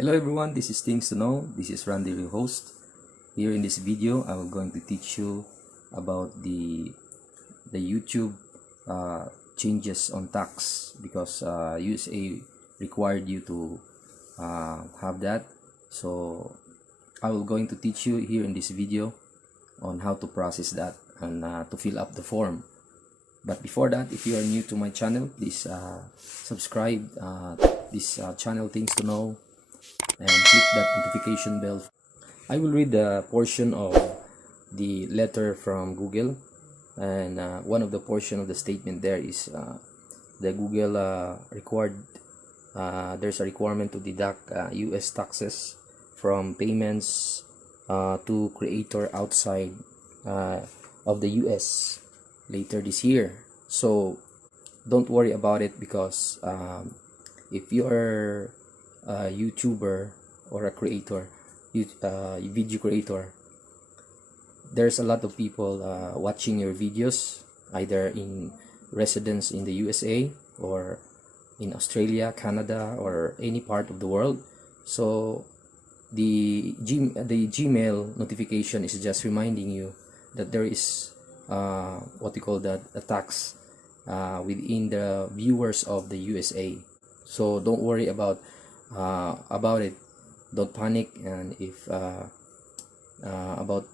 Hello everyone, this is Things to Know. This is Randy, your host. Here in this video, I'm going to teach you about the YouTube changes on tax because USA required you to have that. So I will going to teach you here in this video on how to process that and to fill up the form. But before that, if you are new to my channel, please subscribe this channel Things to Know and click that notification bell. I will read the portion of the letter from Google, and one of the portion of the statement there is the Google there's a requirement to deduct US taxes from payments to creator outside of the US later this year. So don't worry about it because if you're a YouTuber or a creator, video creator, there's a lot of people watching your videos, either in residence in the USA or in Australia, Canada, or any part of the world. So the Gmail notification is just reminding you that there is what you call that, a tax within the viewers of the USA. So don't worry about it. Don't panic, and if about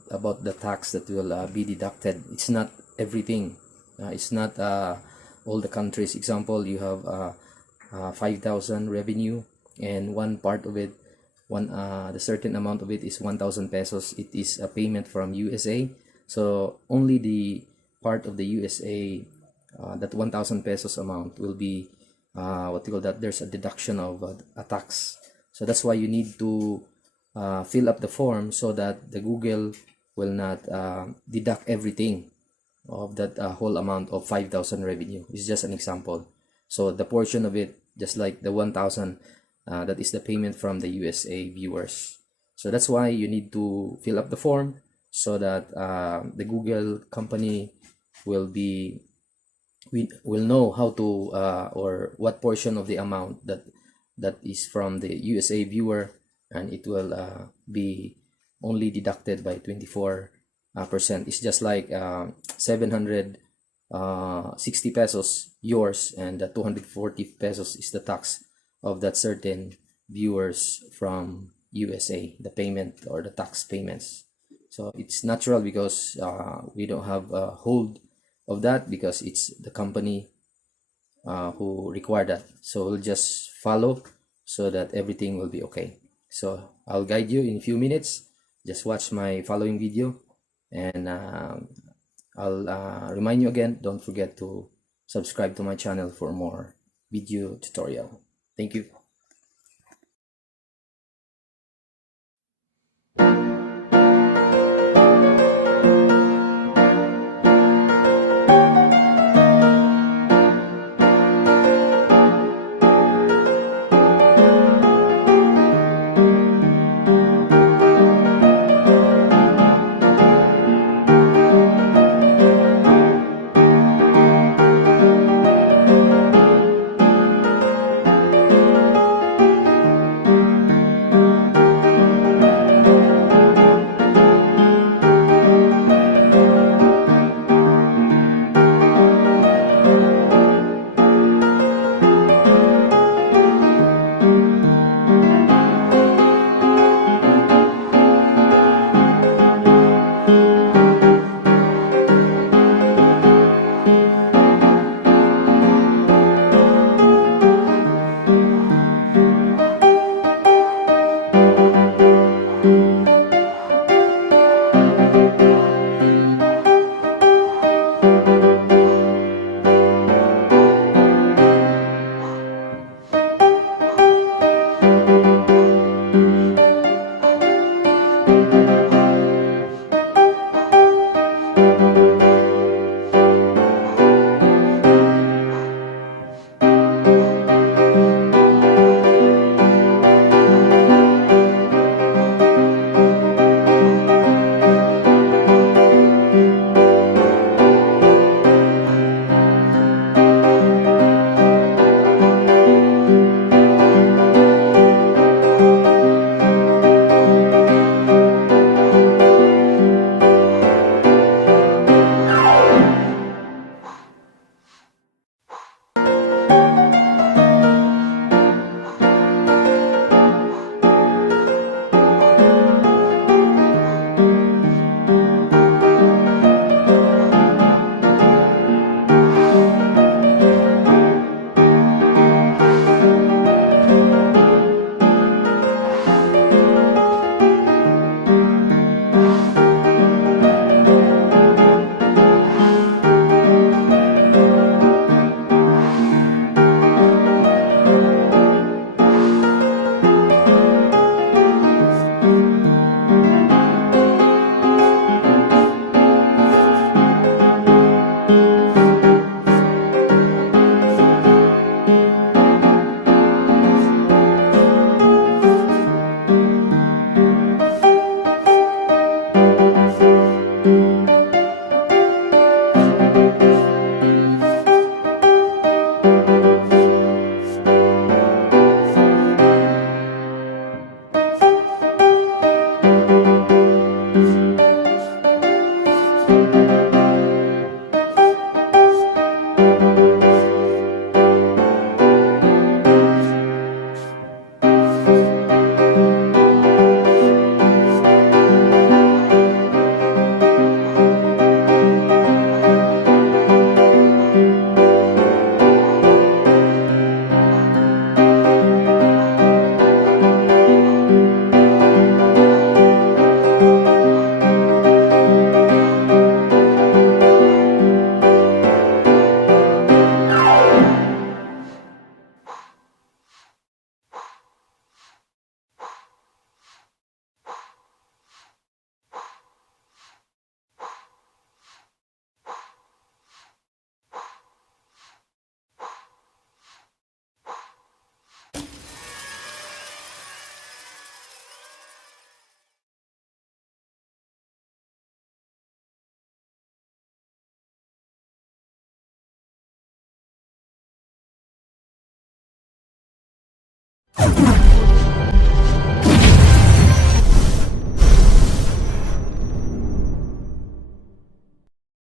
the tax that will be deducted, it's not everything. It's not all the countries. Example, you have 5,000 revenue, and one part of it, the certain amount of it is 1,000 pesos. It is a payment from USA. So only the part of the USA, that 1,000 pesos amount will be what you call that, there's a deduction of a tax. So that's why you need to fill up the form so that the Google will not deduct everything of that whole amount of 5,000 revenue. It's just an example. So the portion of it, just like the 1,000, that is the payment from the USA viewers. So that's why you need to fill up the form so that the Google company will know how to or what portion of the amount that is from the USA viewer, and it will be only deducted by 24%. It's just like 760 pesos yours, and 240 pesos is the tax of that certain viewers from USA, the payment or the tax payments. So it's natural because we don't have a hold of that because it's the company who require that. So we'll just follow so that everything will be okay. So I'll guide you in a few minutes. Just watch my following video, and I'll remind you again, don't forget to subscribe to my channel for more video tutorial. Thank you. you.